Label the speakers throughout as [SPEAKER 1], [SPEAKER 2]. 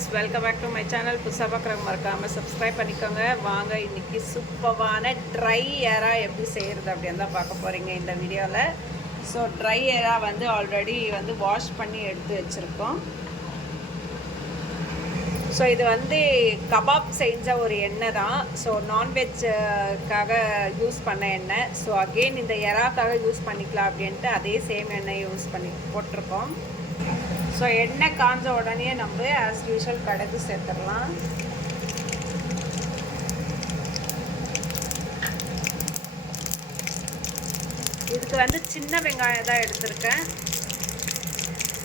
[SPEAKER 1] Friends welcome back to my channel புதுசாக பார்க்குறவங்க மறக்காமல் சப்ஸ்கிரைப் பண்ணிக்கோங்க. வாங்க இன்னைக்கு சூப்பரான ட்ரை ஏரா எப்படி செய்கிறது அப்படின்னு தான் பார்க்க போகிறீங்க இந்த வீடியோவில் ஸோ ட்ரை ஏரா வந்து ஆல்ரெடி வந்து வாஷ் பண்ணி எடுத்து வச்சுருக்கோம். ஸோ இது வந்து கபாப் செஞ்ச ஒரு எண்ணெய் தான். ஸோ நான்வெஜ்க்காக யூஸ் பண்ண எண்ணெய். ஸோ அகெயின் இந்த எறாக்காக யூஸ் பண்ணிக்கலாம் அப்படின்ட்டு அதே சேம் எண்ணெய் யூஸ் பண்ணி போட்டிருக்கோம். ஸோ எண்ணெய் காஞ்ச உடனே நம்ம ஆஸ் யூஷுவல் கடுகு சேர்த்துடலாம். இதுக்கு வந்து சின்ன வெங்காயம் தான் எடுத்திருக்கேன்.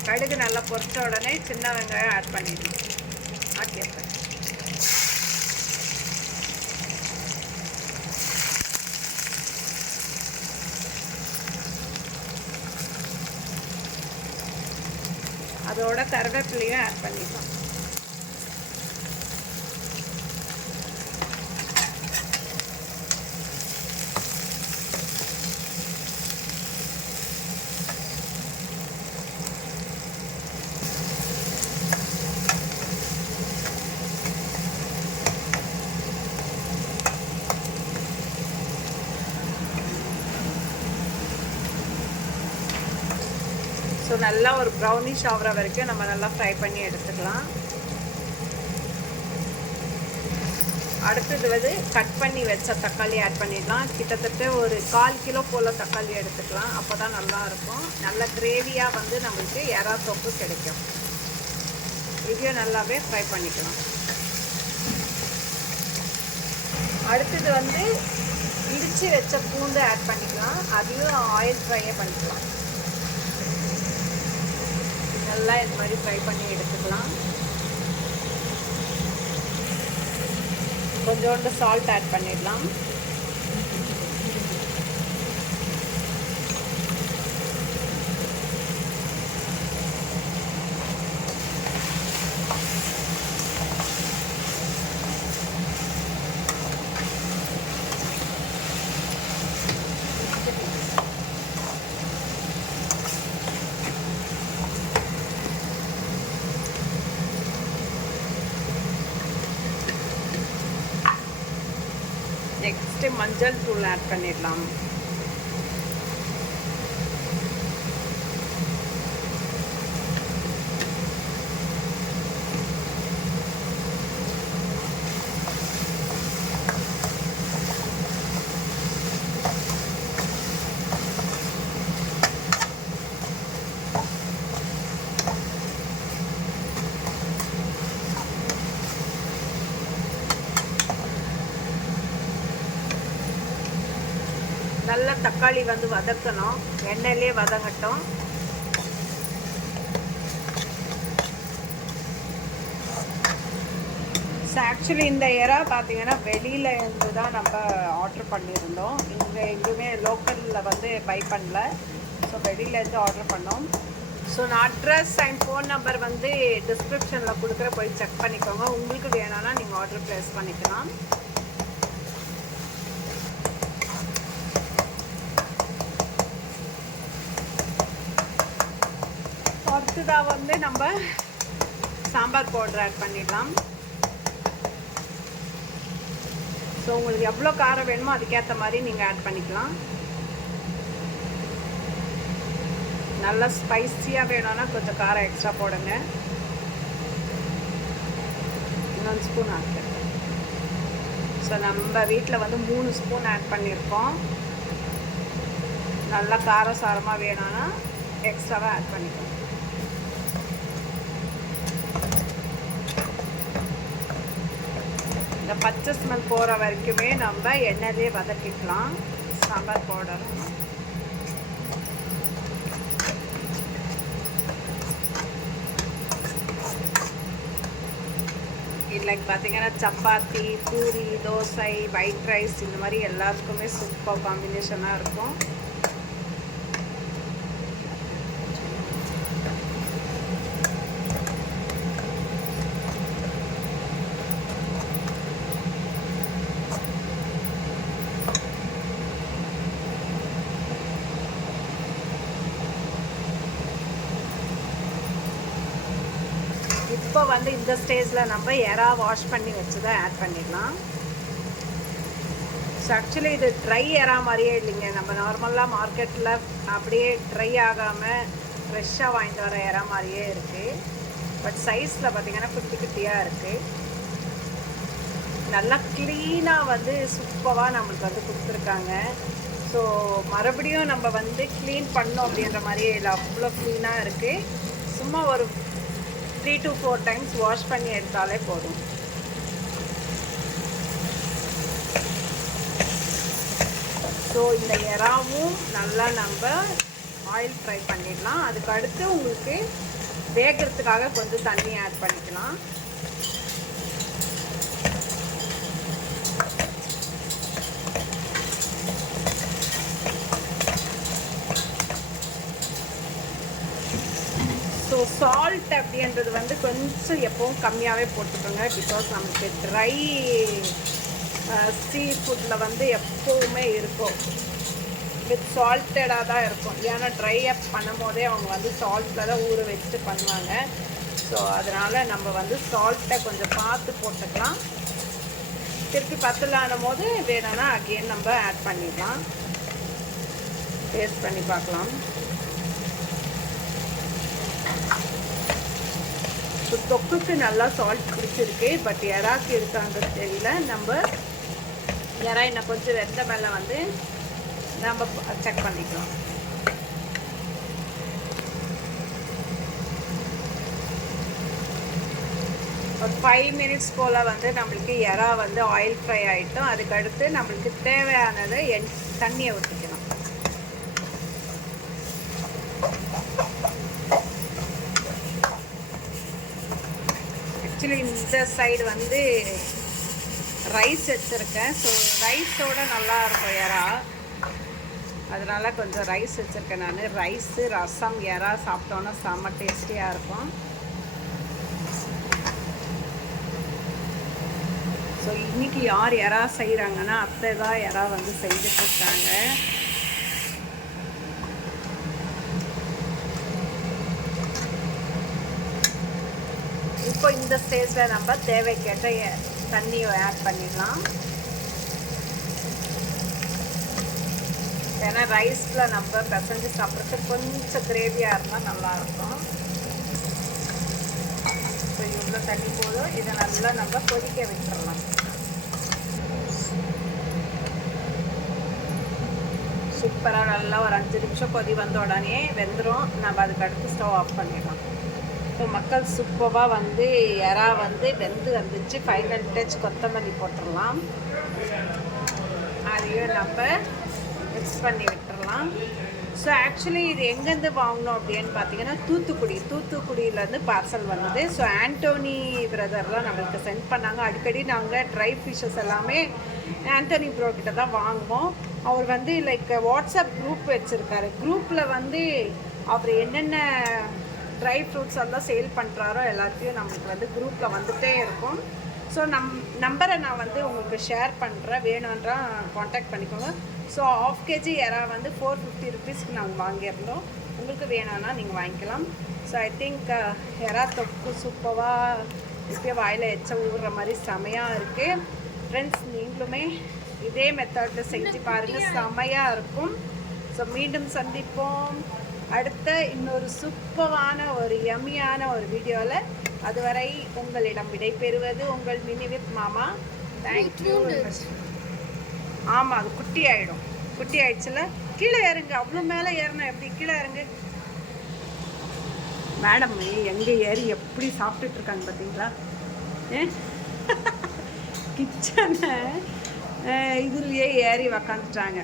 [SPEAKER 1] கடுகு நல்லா பொரிச்ச உடனே சின்ன வெங்காயம் ஆட் பண்ணிடணும். ஆக்கியிருக்கேன். அதோட கருவேப்பிலையும் ஆட் பண்ணிக்கலாம். ஸோ நல்லா ஒரு ப்ரௌனிஷ் ஆகிற வரைக்கும் நம்ம நல்லா ஃப்ரை பண்ணி எடுத்துக்கலாம். அடுத்தது வந்து கட் பண்ணி வச்ச தக்காளி ஆட் பண்ணிடலாம். கிட்டத்தட்ட ஒரு கால் கிலோ போல் தக்காளி எடுத்துக்கலாம். அப்போ தான் நல்லாயிருக்கும் நல்ல கிரேவியாக வந்து நம்மளுக்கு எறா தொப்பு கிடைக்கும். இதையும் நல்லாவே ஃப்ரை பண்ணிக்கலாம். அடுத்தது வந்து இடித்து வச்ச பூண்டு ஆட் பண்ணிக்கலாம். அதையும் ஆயில் ஃப்ரையே பண்ணிக்கலாம். நல்லா இது மாதிரி ஃப்ரை பண்ணி எடுத்துக்கலாம். கொஞ்சோண்டு சால்ட் ஆட் பண்ணிடலாம். மஞ்சள் தூள் ஆட் பண்ணிடலாம். நல்ல தக்காளி வந்து வதக்கணும். எண்ணெயிலே வதங்கட்டும். ஸோ ஆக்சுவலி இந்த எறா பார்த்தீங்கன்னா வெளியில் இருந்து தான் நம்ம ஆர்டர் பண்ணியிருந்தோம். இங்கே எங்கேயுமே லோக்கலில் வந்து பை பண்ணல. ஸோ வெளியிலேருந்து ஆர்டர் பண்ணோம். ஸோ நான் அட்ரஸ் அண்ட் ஃபோன் நம்பர் வந்து டிஸ்கிரிப்ஷனில் கொடுக்குற போய் செக் பண்ணிக்கோங்க. உங்களுக்கு வேணும்னா நீங்கள் ஆர்டர் ப்ளேஸ் பண்ணிக்கலாம். அடுத்ததாக வந்து நம்ம சாம்பார் பவுடர் ஆட் பண்ணிடலாம். ஸோ உங்களுக்கு எவ்வளோ காரம் வேணுமோ அதுக்கேற்ற மாதிரி நீங்கள் ஆட் பண்ணிக்கலாம். நல்லா ஸ்பைஸியாக வேணும்னா கொஞ்சம் காரம் எக்ஸ்ட்ரா போடுங்க. இன்னொன்று ஸ்பூன் ஆட் ஸோ நம்ம வீட்டில் வந்து மூணு ஸ்பூன் ஆட் பண்ணியிருக்கோம் நல்லா காரம் சாரமாக வேணும்னா எக்ஸ்ட்ராவாக ஆட் பண்ணிக்கணும் பச்சை ஸ்மெல் போகிற வரைக்குமே நம்ம எண்ணெயிலே வதக்கிக்கலாம். சாம்பார் பவுடர் லைக் பார்த்தீங்கன்னா சப்பாத்தி பூரி தோசை ஒயிட் ரைஸ் இந்த மாதிரி எல்லாத்துக்குமே சூப்பர் காம்பினேஷனாக இருக்கும். இப்போ வந்து இந்த ஸ்டேஜில் நம்ம எறா வாஷ் பண்ணி வச்சு தான் ஆட் பண்ணிடலாம். ஸோ ஆக்சுவலி இது ட்ரை எறா மாதிரியே இல்லைங்க. நம்ம நார்மலாக மார்க்கெட்டில் அப்படியே ட்ரை ஆகாமல் ஃப்ரெஷ்ஷாக வாங்கிட்டு வர எறா மாதிரியே இருக்குது பட் சைஸில் பார்த்தீங்கன்னா குட்டி குட்டியாக இருக்குது நல்லா க்ளீனாக வந்து சூப்பராக நம்மளுக்கு வந்து கொடுத்துருக்காங்க. ஸோ மறுபடியும் நம்ம வந்து க்ளீன் பண்ணோம் அப்படின்ற மாதிரியே இல்லை அவ்வளோ க்ளீனாக இருக்குது சும்மா ஒரு three to four times wash பண்ணி எடுத்தாலே போதும். ஸோ இந்த எறாவும் நல்லா நம்ம ஆயில் ஃப்ரை பண்ணிடலாம். அதுக்கு அடுத்து உங்களுக்கு வேகிறதுக்காக கொஞ்சம் தண்ணி ஆட் பண்ணிக்கலாம். சால்ட் அப்படின்றது வந்து கொஞ்சம் எப்பவும் கம்மியாகவே போட்டுக்கோங்க பிகாஸ் நமக்கு ட்ரை சீ ஃபுட்டில் வந்து எப்போவுமே இருக்கும். வித் சால்ட்டடாக தான் இருக்கும். ஏன்னா ட்ரை அப் பண்ணும் போதே அவங்க வந்து சால்ட்டில் தான் ஊற வச்சுட்டு பண்ணுவாங்க. ஸோ அதனால் நம்ம வந்து சால்ட்டை கொஞ்சம் பார்த்து போட்டுக்கலாம். திருப்பி பத்தலான போது வேணும்னா அகெயின் நம்ம ஆட் பண்ணிடலாம் டேஸ்ட் பண்ணி பார்க்கலாம். ஸோ தொக்குக்கு நல்லா சால்ட் பிடிச்சிருக்கு பட் எறாக்கு இருக்கான்றது தெரியல. நம்ம எறா இன்னும் கொஞ்சம் வெந்த மேலே வந்து நம்ம செக் பண்ணிக்கலாம். ஒரு ஃபைவ் மினிட்ஸ் போல் வந்து நம்மளுக்கு எறா வந்து ஆயில் ஃப்ரை ஆகிட்டோம் அதுக்கடுத்து நம்மளுக்கு தேவையானதை எண் தண்ணியை ஊற்றிக்கணும் ஆக்சுவலி இந்த சைடு வந்து ரைஸ் வச்சுருக்கேன். ஸோ ரைஸோட நல்லா இருக்கும் எறா அதனால் கொஞ்சம் ரைஸ் வச்சுருக்கேன் நான். ரைஸு ரசம் எறா சாப்பிட்டோன்னா செம்ம டேஸ்டியாக இருக்கும். ஸோ இன்றைக்கி யார் எறா செய்கிறாங்கன்னா அத்தை தான் எறா வந்து செஞ்சுட்ருக்காங்க இப்போ இந்த ஸ்டேஜில் நம்ம தேவைக்கேற்ற தண்ணியை ஆட் பண்ணிடலாம். ஏன்னா ரைஸில் நம்ம பிசைஞ்சு சாப்பிட்றதுக்கு கொஞ்சம் கிரேவியாக இருந்தால் நல்லாயிருக்கும் ஸோ இவ்வளோ தண்ணி போதும். இதை நல்லா நம்ம கொதிக்க விட்டுடலாம் சூப்பராக நல்லா ஒரு அஞ்சு நிமிஷம் கொதி வந்த உடனே வெந்துடும் நம்ம அதுக்கு அடுத்து ஸ்டவ் ஆஃப் பண்ணிடலாம். ஸோ மக்கள் சூப்பராக வந்து எறா வந்து வெந்து வந்துச்சு. ஃபைனல் டச் கொத்தமல்லி போட்டுடலாம். அதையும் நம்ம மிக்ஸ் பண்ணி விட்டுறலாம் ஸோ ஆக்சுவலி இது எங்கேருந்து வாங்கினோம் அப்படின்னு பார்த்தீங்கன்னா தூத்துக்குடி. தூத்துக்குடியிலேருந்து பார்சல் வந்தது. ஸோ ஆண்டோனி பிரதர் தான் நம்மளுக்கு சென்ட் பண்ணாங்க. அடிக்கடி நாங்கள் ட்ரை ஃபிஷ்ஷஸ் எல்லாமே ஆண்டோனி ப்ரோ கிட்ட தான் வாங்குவோம். அவர் வந்து லைக் வாட்ஸ்அப் குரூப் வச்சுருக்காரு. குரூப்பில் வந்து அவர் என்னென்ன ட்ரை ஃப்ரூட்ஸ் எல்லாம் சேல் பண்ணுறாரோ எல்லாத்தையும் நமக்கு வந்து குரூப்பில் வந்துகிட்டே இருக்கும். ஸோ நம் நம்பரை நான் வந்து உங்களுக்கு ஷேர் பண்ணுறேன் வேணுன்றா காண்டாக்ட் பண்ணிக்கோங்க. ஸோ ஆஃப் கேஜி எறா வந்து ஃபோர் ஃபிஃப்டி ருபீஸ்க்கு நாங்கள் வாங்கியிருந்தோம். உங்களுக்கு வேணும்னா நீங்கள் வாங்கிக்கலாம். ஸோ ஐ திங்க் எறா தொக்கு சூப்பராக இப்போயே வாயில் எச்ச ஊறுற மாதிரி செமையாக இருக்குது ஃப்ரெண்ட்ஸ் நீங்களுமே இதே மெத்தடில் செஞ்சு பாருங்கள் செமையாக இருக்கும். ஸோ மீண்டும் சந்திப்போம். அடுத்த இன்னொரு சூப்பரான ஒரு யம்மியான ஒரு வீடியோவில் அதுவரை உங்களிடம் விடைபெறுவது உங்கள் மினிவித் மாமா. தேங்க்யூ ஆமாம் அது குட்டி ஆகிடும் குட்டி ஆயிடுச்சுல கீழே இறங்க. அவ்வளோ மேலே ஏறணும். எப்படி கீழே இறங்கு? மேடம் எங்கே ஏறி எப்படி சாப்பிட்டுட்டு இருக்காங்க பார்த்தீங்களா? கிச்சனை இதுலேயே ஏறி உக்காந்துட்டாங்க.